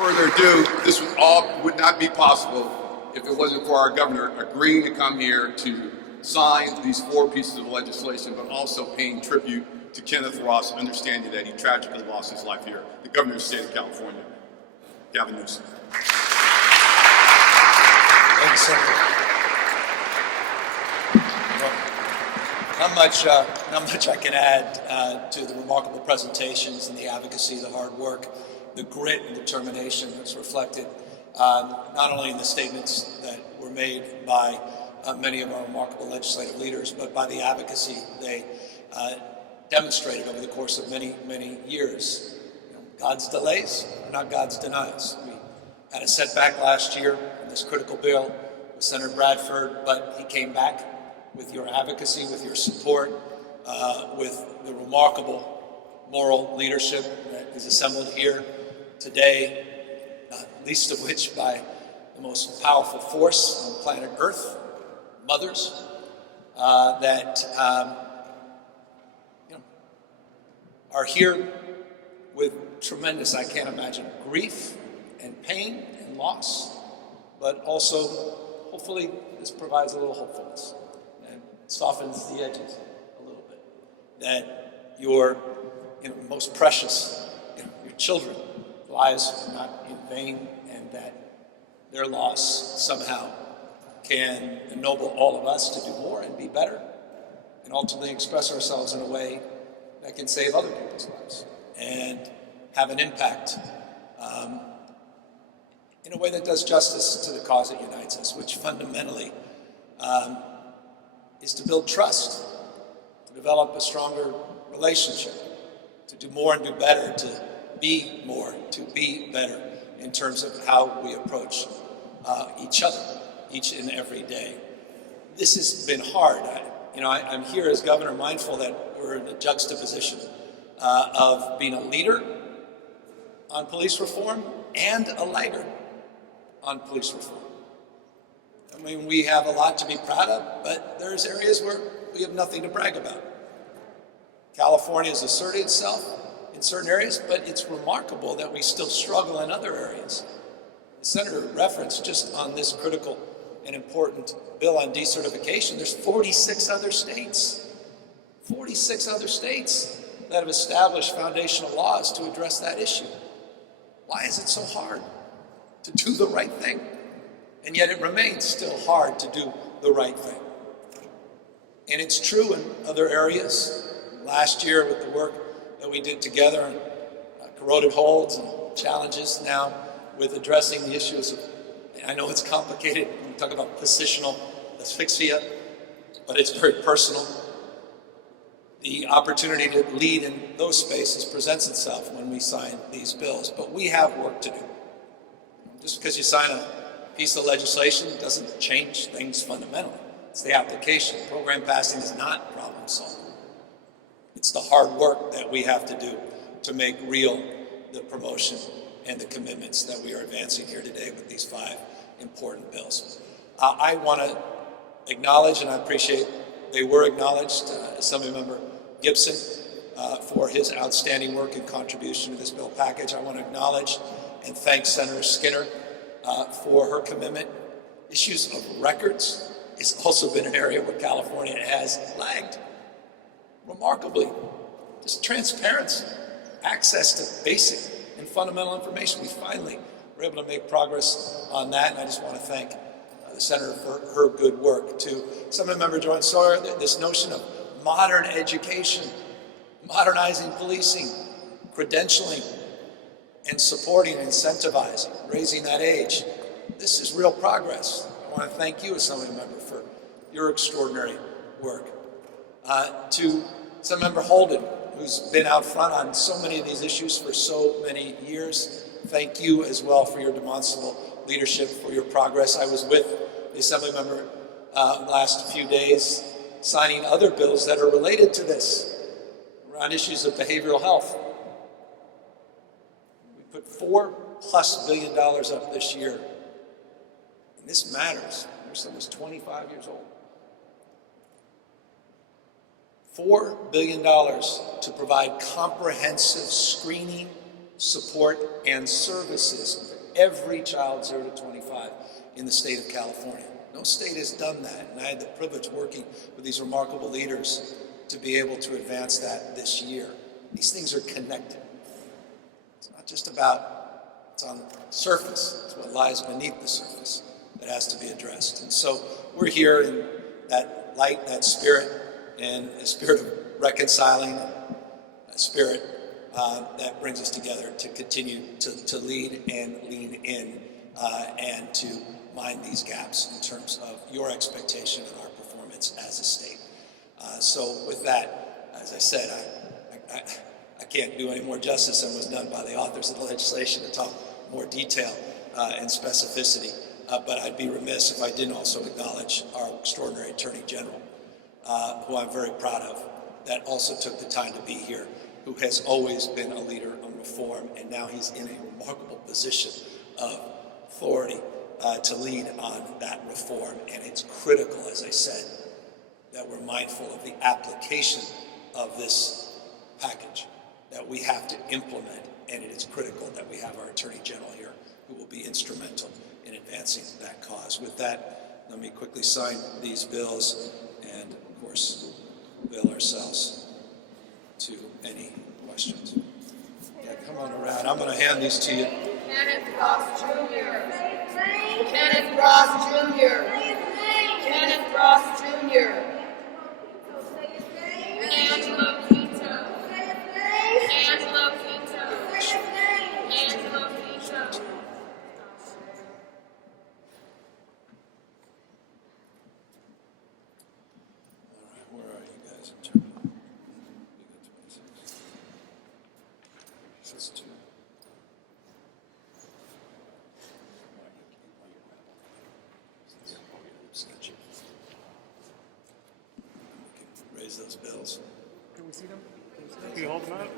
further ado, this would not be possible if it wasn't for our governor agreeing to come here to sign these 4 pieces of legislation, but also paying tribute to Kenneth Ross, understanding that he tragically lost his life here, the governor of the state of California, Gavin Newsom. Thanks, Senator. Well, not much I can add to the remarkable presentations and the advocacy, the hard work, the grit and determination that's reflected not only in the statements that were made by many of our remarkable legislative leaders, but by the advocacy they demonstrated over the course of many, many years. God's delays are not God's denials. We had a setback last year in this critical bill with Senator Bradford, but he came back with your advocacy, with your support, with the remarkable moral leadership that is assembled here today, not least of which by the most powerful force on planet Earth, mothers, that are here with tremendous, I can't imagine, grief and pain and loss, but also, hopefully, this provides a little hopefulness and softens the edges a little bit. That your most precious, your children, lives are not in vain, and that their loss somehow can ennoble all of us to do more and be better, and ultimately express ourselves in a way that can save other people's lives and have an impact in a way that does justice to the cause that unites us, which fundamentally is to build trust, to develop a stronger relationship, to do more and do better, to be more, to be better in terms of how we approach each other each and every day. This has been hard. I'm here as governor mindful that we're in a juxtaposition of being a leader on police reform and a laggard on police reform. I mean, we have a lot to be proud of, but there's areas where we have nothing to brag about. California has asserted itself in certain areas, but it's remarkable that we still struggle in other areas. The senator referenced just on this critical and important bill on decertification, there's 46 other states that have established foundational laws to address that issue. Why is it so hard to do the right thing? And yet it remains still hard to do the right thing. And it's true in other areas. Last year with the work that we did together on corroded holds and challenges now with addressing the issues of, I know it's complicated when we talk about positional asphyxia, but it's very personal. The opportunity to lead in those spaces presents itself when we sign these bills, but we have work to do. Just because you sign a piece of legislation doesn't change things fundamentally. It's the application. Program passing is not problem solving. It's the hard work that we have to do to make real the promotion and the commitments that we are advancing here today with these 5 important bills. I want to acknowledge, and I appreciate they were acknowledged, Assemblymember Gibson for his outstanding work and contribution to this bill package. I want to acknowledge and thank Senator Skinner for her commitment. Issues of records has also been an area where California has lagged remarkably. Just transparency, access to basic and fundamental information. We finally were able to make progress on that, and I just want to thank the Senator for her good work. To Assemblymember Joan Sawyer, this notion of modern education, modernizing policing, credentialing, and supporting and incentivizing, raising that age. This is real progress. I want to thank you, Assemblymember, for your extraordinary work. To Assemblymember Holden, who's been out front on so many of these issues for so many years, thank you as well for your demonstrable leadership, for your progress. I was with the Assemblymember last few days signing other bills that are related to this, around issues of behavioral health. We put $4+ billion up this year, and this matters. My son was 25 years old. $4 billion to provide comprehensive screening, support, and services every child 0 to 25 in the state of California. No state has done that, and I had the privilege working with these remarkable leaders to be able to advance that this year. These things are connected. It's not just about what's on the surface, it's what lies beneath the surface that has to be addressed. And so we're here in that light, that spirit, and a spirit of reconciling, a spirit that brings us together to continue to lead and lean in and to mind these gaps in terms of your expectation and our performance as a state. So with that, as I said, I can't do any more justice than was done by the authors of the legislation to talk more detail and specificity, but I'd be remiss if I didn't also acknowledge our extraordinary Attorney General, who I'm very proud of, that also took the time to be here, who has always been a leader on reform, and now he's in a remarkable position of authority to lead on that reform. And it's critical, as I said, that we're mindful of the application of this package that we have to implement, and it is critical that we have our Attorney General here who will be instrumental in advancing that cause. With that, let me quickly sign these bills and, of course, avail ourselves to any questions. Yeah, come on around. I'm going to hand these to you. Kenneth Ross Jr. Kenneth Ross Jr. Kenneth Ross Jr. Angelo Quito. Angelo Quito. Angelo Quito. All right, where are you guys in terms of? We got 26. That's 2. Sketchy. We can raise those bills. Can we see them? Can you hold them out?